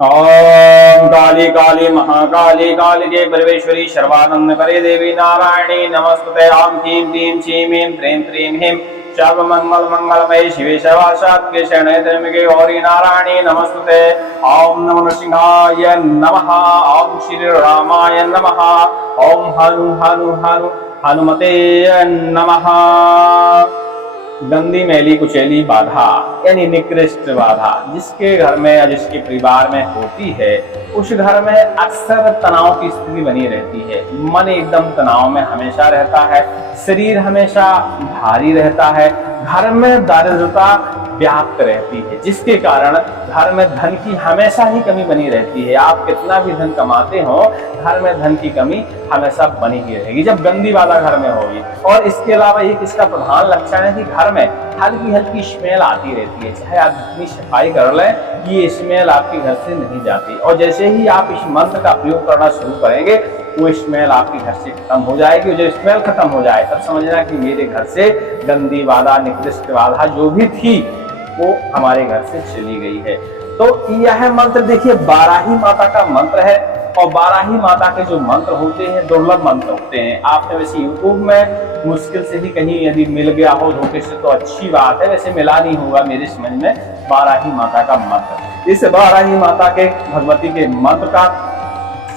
ओम काली काली महाकाली कालिके परमेश्वरी सर्वानंद करे देवी नारायणी नमस्ते। आम ह्रीं क्लीं छीं ह्रीं त्रीं त्रीं ह्रीं सर्वमंगल मंगलमय शिवे सर्वासात्के शरणे त्र्यंबके गौरी नारायणी नमस्ते। ओम नमो नृसिंहाय नमः। ओम श्री रामाय नमः। ओम हनु हनु हनु हनुमते नमः। गंदी मैली कुचैली बाधा यानी निकृष्ट बाधा जिसके घर में या जिसके परिवार में होती है, उस घर में अक्सर तनाव की स्थिति बनी रहती है। मन एकदम तनाव में हमेशा रहता है, शरीर हमेशा भारी रहता है, घर में दारिद्रता व्याप्त रहती है, जिसके कारण घर में धन की हमेशा ही कमी बनी रहती है। आप कितना भी धन कमाते हो, घर में धन की कमी हमेशा बनी ही रहेगी जब गंदी बाधा घर में होगी। और इसके अलावा एक इसका प्रधान लक्षण है कि घर में हल्की हल्की स्मेल आती रहती है। चाहे आप जितनी सफाई कर लें, ये स्मेल आपके घर से नहीं जाती। और जैसे ही आप इस मंत्र का प्रयोग करना शुरू करेंगे, वो स्मेल आपके घर से खत्म हो जाएगी। और जब स्मेल खत्म हो जाए तब समझना कि मेरे घर से गंदी बाधा, निकृष्ट बाधा जो भी थी वो हमारे घर से चली गई है। तो यह मंत्र देखिए बाराही माता का मंत्र है। और बाराही माता के जो मंत्र होते हैं दुर्लभ मंत्र होते हैं। आपने वैसे यूट्यूब में मुश्किल से ही कहीं यदि मिल गया हो धोखे से तो अच्छी बात है, वैसे मिला नहीं होगा मेरे समझ में बाराही माता का मंत्र। इस बाराही माता के भगवती के मंत्र का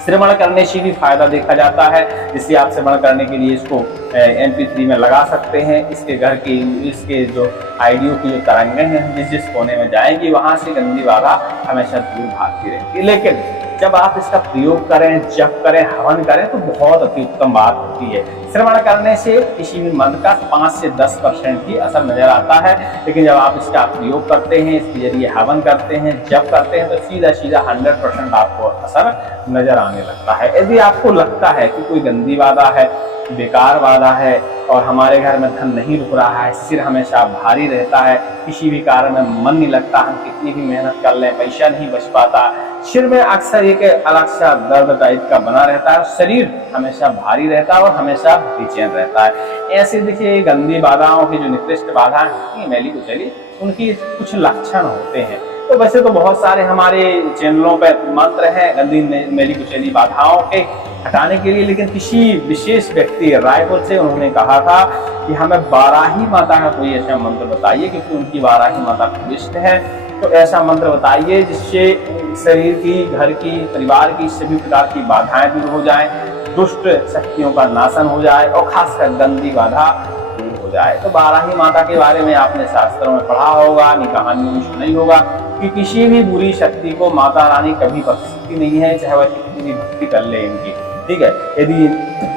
श्रवण करने से भी फायदा देखा जाता है। इसलिए आप श्रवण करने के लिए इसको MP3 में लगा सकते हैं। इसके घर की इसके जो ऑडियो की जो तरंगें हैं जिस जिस कोने में जाएंगी वहां से गंदी बाधा हमेशा दूर भागती रहेगी। लेकिन जब आप इसका प्रयोग करें, जप करें, हवन करें तो बहुत अति उत्तम बात होती है। श्रवण करने से किसी भी मंत्र का 5 से 10% ही असर नजर आता है। लेकिन जब आप इसका प्रयोग करते हैं, इसके जरिए हवन करते हैं, जप करते हैं तो सीधा सीधा 100% आपको असर नजर आने लगता है। यदि आपको लगता है कि कोई गंदी बाधा है, बेकार बाधा है और हमारे घर में धन नहीं रुक रहा है, सिर हमेशा भारी रहता है, किसी भी कार्य में मन नहीं लगता, हम कितनी भी मेहनत कर लें पैसा नहीं बच पाता, सिर में अक्सर एक अलग सा दर्द टाइप का बना रहता है, शरीर हमेशा भारी रहता है और हमेशा बेचैन रहता है। ऐसे देखिए गंदी बाधाओं की जो निकृष्ट बाधा है मैली कुचैली, उनकी कुछ लक्षण होते हैं। तो वैसे तो बहुत सारे हमारे चैनलों पे मंत्र हैं गंदी मैली कुचैली बाधाओं के हटाने के लिए, लेकिन किसी विशेष व्यक्ति रायपुर से उन्होंने कहा था कि हमें बाराही माता का कोई ऐसा मंत्र बताइए, क्योंकि उनकी बाराही माता इष्ट है। तो ऐसा मंत्र बताइए जिससे शरीर की, घर की, परिवार की सभी प्रकार की बाधाएं दूर हो जाएं, दुष्ट शक्तियों का नाशन हो जाए और खासकर गंदी बाधा दूर हो जाए। तो बाराही माता के बारे में आपने शास्त्रों में पढ़ा होगा, कहानियों में सुना ही होगा कि किसी भी बुरी शक्ति को माता रानी कभी बख्शती नहीं है, चाहे वह कितनी भी भक्ति कर ले इनकी। ठीक है, यदि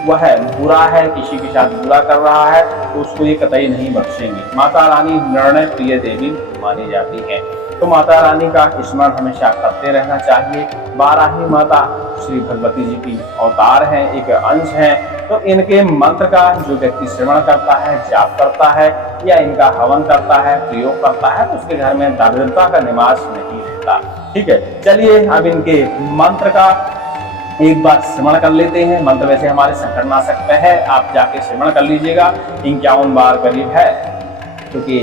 वह बुरा है, किसी के साथ बुरा कर रहा है तो उसको ये कतई नहीं बख्शेंगी। माता रानी निर्णय प्रिय देवी मानी जाती है। तो माता रानी का स्मरण हमेशा करते रहना चाहिए। बाराही माता श्री भगवती जी की अवतार हैं, एक अंश हैं। तो इनके मंत्र का जो व्यक्ति श्रवण करता है, जाप करता है या इनका हवन करता है, प्रयोग करता है, तो उसके घर में दारिद्रता का निवास नहीं रहता। ठीक है, चलिए अब इनके मंत्र का एक बार श्रवण कर लेते हैं। मंत्र वैसे हमारे संकटनाशक पे है, आप जाके श्रवण कर लीजिएगा। 51 बार करीब है, क्योंकि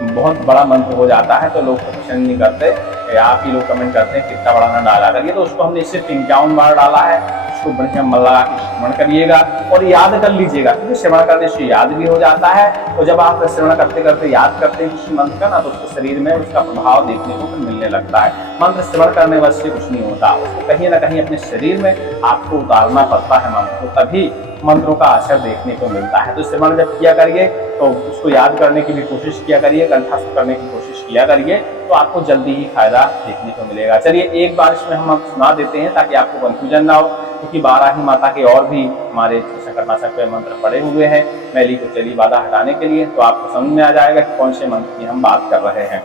बहुत बड़ा मंत्र हो जाता है तो लोग पसंद नहीं करते। आप ही लोग कमेंट करते हैं कितना बड़ा ना डाला करिए, तो उसको हमने सिर्फ 51 बार डाला है। उसको बढ़िया मन लगा के श्रवण करिएगा और याद कर लीजिएगा, क्योंकि श्रवण करने से याद भी हो जाता है। और जब आप श्रवण करते करते याद करते हैं किसी मंत्र का ना, तो उसको शरीर में उसका प्रभाव देखने को मिलने लगता है। मंत्र श्रवण करने बस से कुछ नहीं होता, उसको कहीं ना कहीं अपने शरीर में आपको उतारना पड़ता है मंत्र को, तभी मंत्रों का असर देखने को मिलता है। तो श्रवण जब किया करिए तो उसको याद करने की भी कोशिश किया करिए, कंठस्थ करने की कोशिश किया करिए, तो आपको जल्दी ही फायदा देखने को मिलेगा। चलिए एक बार इसमें हम सुना देते हैं ताकि आपको कंफ्यूजन ना हो, क्योंकि बाराही माता के और भी हमारे संकटनाशक पे मंत्र पड़े हुए हैं मैली कुचैली बाधा हटाने के लिए। तो आपको समझ में आ जाएगा कि कौन से मंत्र की हम बात कर रहे हैं।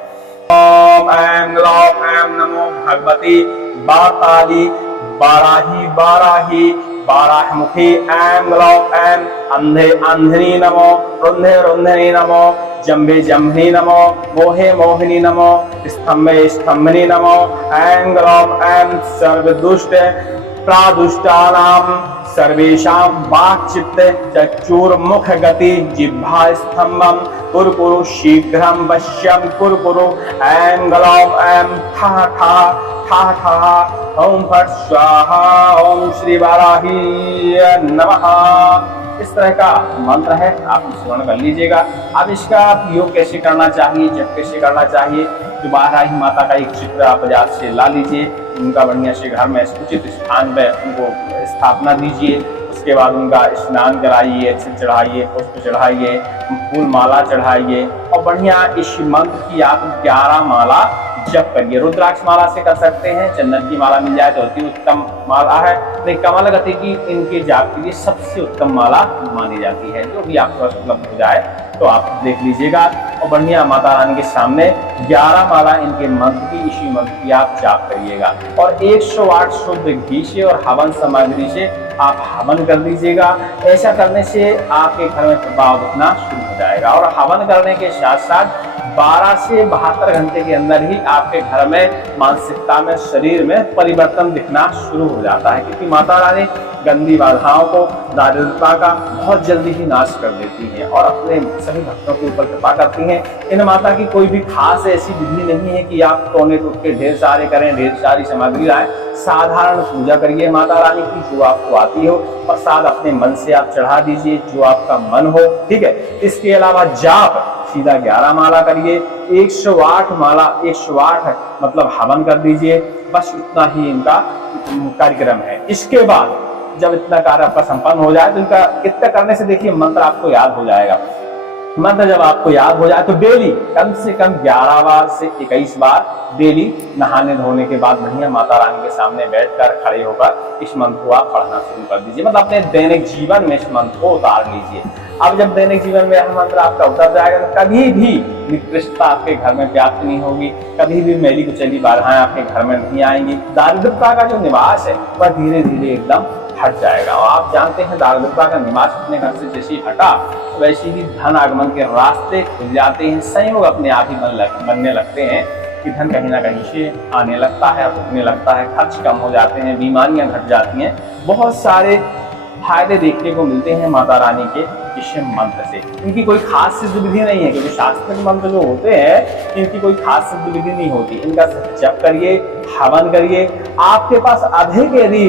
ओम ऐं ग्लौं ऐं नमो भगवती बाताली बाराही बाराही बाराहमुखी ऐं ग्लौं ऐं अंधे अंधनी नमो, रुंधे रुंधनी नमो, जम्भे जम्भनी नमो, मोहे मोहिनी नमो, स्तंभे स्तंभनी नमो, ऐं ग्लौं ऐं सर्वदुष्ट प्रादुष्टानां सर्वेषां वाक्चित्त चक्षुर्मुख गति जिह्वा स्तंभम कुरु शीघ्रं वश्यं कुरु ऐं ग्लौं ऐं ठः ठः ठः ठः ओम फट स्वाहा ओम श्री वाराही नमः। इस तरह का मंत्र है, आप स्मरण कर लीजिएगा। अब इसका योग कैसे करना चाहिए, जप कैसे करना चाहिए, तो वाराही माता का एक चित्र आप बाजार से ला लीजिए, उनका बढ़िया से घर में उचित स्थान पे उनको स्थापना दीजिए। उसके बाद उनका स्नान कराइए, अच्छे चढ़ाइए, पुष्प चढ़ाइए, फूल माला चढ़ाइए और बढ़िया इस मंत्र की आप 11 माला जप करिए। रुद्राक्ष माला से कर सकते हैं, चंदन की माला मिल जाए तो अति उत्तम माला है, नहीं कमल गति की इनके जाप के लिए सबसे उत्तम माला मानी जाती है। जो भी आपके पास उपलब्ध हो जाए तो आप देख लीजिएगा और बढ़िया माता रानी के सामने 11 माला इनके मंत्र की, इसी मंत्र की आप जाप करिएगा और 108 शुद्ध घी से और हवन सामग्री से आप हवन कर दीजिएगा। ऐसा करने से आपके घर में प्रभाव दिखना शुरू हो जाएगा और हवन करने के साथ साथ 12 से 72 घंटे के अंदर ही आपके घर में मानसिकता में, शरीर में परिवर्तन दिखना शुरू हो जाता है, क्योंकि माता रानी गंदी बाधाओं को, दारिद्रता का बहुत जल्दी ही नाश कर देती हैं और अपने सभी भक्तों के ऊपर कृपा करती हैं। इन माता की कोई भी खास ऐसी विधि नहीं है कि आप टोने टूट के ढेर सारे करें, ढेर सारी सामग्री लाएं। साधारण पूजा करिए माता रानी की, जो आपको आती हो, प्रसाद अपने मन से आप चढ़ा दीजिए, जो आपका मन हो, ठीक है। इसके अलावा जाप सीधा 11 माला करिए, 108 माला, 108 मतलब हवन कर दीजिए, बस इतना ही इनका कार्यक्रम है। इसके बाद जब इतना कार्य आपका संपन्न हो जाए तो इनका इतना करने से देखिए मंत्र आपको याद हो जाएगा। मंत्र जब आपको याद हो जाए तो डेली कम से कम 11 बार से 21 बार डेली नहाने धोने के बाद बढ़िया माता रानी के सामने बैठकर खड़े होकर इस मंत्र को आप पढ़ना शुरू कर दीजिए। मतलब अपने दैनिक जीवन में इस मंत्र को उतार लीजिए। अब जब दैनिक जीवन में यह मंत्र आपका उतर जाएगा तो कभी भी निकृष्टता आपके घर में व्याप्त नहीं होगी, कभी भी मैली कुचैली बाधाएं आपके घर में नहीं आएंगी। दारिद्रता का जो निवास है वह धीरे धीरे एकदम हट जाएगा और आप जानते हैं दारिद्रता का निवास अपने घर से जैसे हटा वैसे ही धन आगमन के रास्ते खुल जाते हैं, संयोग अपने आप ही बनने लगते हैं कि धन कहीं ना कहीं से आने लगता है, रुकने लगता है, खर्च कम हो जाते हैं, बीमारियां घट जाती हैं, बहुत सारे फायदे देखने को मिलते हैं माता रानी के इस मंत्र से। इनकी कोई खास सिद्ध विधि नहीं है, क्योंकि शास्त्रिक मंत्र जो होते हैं इनकी कोई खास सिद्ध विधि नहीं होती। इनका जप करिए, हवन करिए। आपके पास अधिक यदि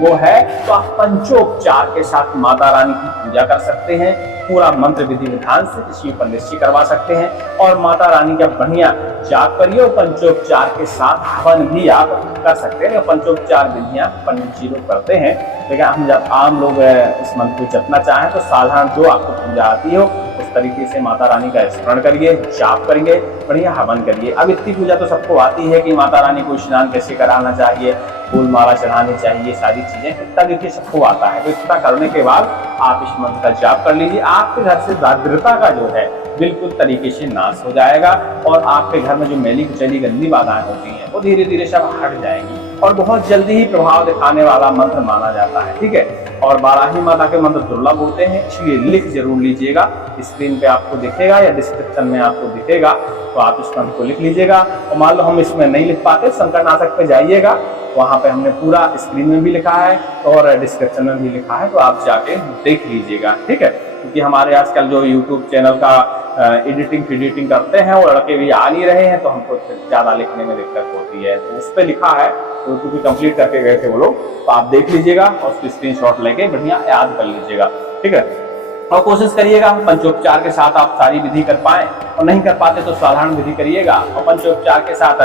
वो है तो आप पंचोपचार के साथ माता रानी की पूजा कर सकते हैं, पूरा मंत्र विधि विधान से किसी पर निश्चय करवा सकते हैं और माता रानी का बढ़िया जाप करिए और पंचोपचार के साथ हवन भी आप कर सकते हैं। पंचोपचार विधियां पंडित जी लोग करते हैं, लेकिन हम जब आम लोग इस मंत्र को जपना चाहें तो साधारण जो आपको पूजा आती हो उस तरीके से माता रानी का स्मरण करिए, जाप करिए, बढ़िया हवन करिए। अब इतनी पूजा तो सबको आती है कि माता रानी को स्नान कैसे कराना चाहिए, फूल माला चढ़ानी चाहिए, सारी चीजें इतना देखिए सबको आता है। तो इतना करने के बाद आप इस मंत्र का जाप कर लीजिए, आपके घर से दारिद्रता का जो है बिल्कुल तरीके से नाश हो जाएगा और आपके घर में जो मैली कुचैली गंदी बाधाएं होती हैं वो धीरे धीरे सब हट जाएंगी और बहुत जल्दी ही प्रभाव दिखाने वाला मंत्र माना जाता है, ठीक है। और वाराही माता के मंत्र दुर्लभ होते हैं, इसलिए लिख जरूर लीजिएगा। स्क्रीन पे आपको दिखेगा या डिस्क्रिप्शन में आपको दिखेगा, तो आप इस मंत्र को लिख लीजिएगा। और मान लो हम इसमें नहीं लिख पाते, संकटनाशक पे जाइएगा, वहां पे हमने पूरा स्क्रीन में भी लिखा है और डिस्क्रिप्शन में भी लिखा है, तो आप जाके देख लीजिएगा, ठीक है। क्योंकि हमारे आजकल जो यूट्यूब चैनल का एडिटिंग करते हैं वो लड़के भी आ नहीं रहे हैं, तो हमको ज्यादा लिखने में दिक्कत होती है। तो उस पर लिखा है, तो भी कंप्लीट करके गए थे वो लोग, तो आप देख लीजिएगा और उसकी स्क्रीनशॉट लेके बढ़िया याद कर लीजिएगा, ठीक है। और कोशिश करिएगा पंचोपचार के साथ आप सारी विधि कर पाए, और नहीं कर पाते तो साधारण विधि करिएगा और पंचोपचार के साथ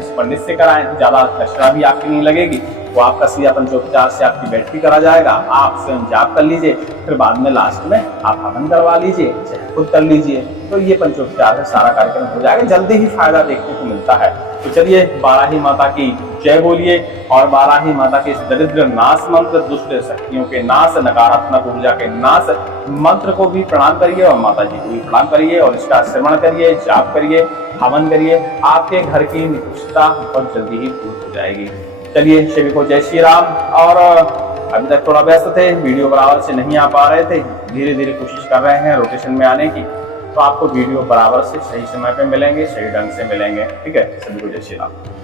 इस पंडित से कराएं तो ज्यादा दक्षिणा भी आपकी नहीं लगेगी, वो आपका सीधा पंचोपचार से आपकी बैठ भी करा जाएगा। आप स्वयं जाप कर लीजिए, फिर बाद में लास्ट में आप हवन करवा लीजिए, चाहे खुद कर लीजिए, तो ये पंचोपचार से सारा कार्यक्रम हो जाएगा, जल्दी ही फायदा देखने को मिलता है। तो चलिए वाराही माता की जय बोलिए और वाराही माता के इस दरिद्र नाश मंत्र, दुष्ट शक्तियों के नाश, नकारात्मक ऊर्जा के नाश मंत्र को भी प्रणाम करिए और माता जी को भी प्रणाम करिए और इसका श्रवण करिए, जाप करिए, हवन करिए। आपके घर की निकृष्टता बहुत जल्दी ही दूर हो जाएगी। चलिए सभी को जय श्री राम। और अभी तक थोड़ा व्यस्त थे, वीडियो बराबर से नहीं आ पा रहे थे, धीरे धीरे कोशिश कर रहे हैं रोटेशन में आने की, तो आपको वीडियो बराबर से सही समय पे मिलेंगे, सही ढंग से मिलेंगे, ठीक है। सभी को जय श्री राम।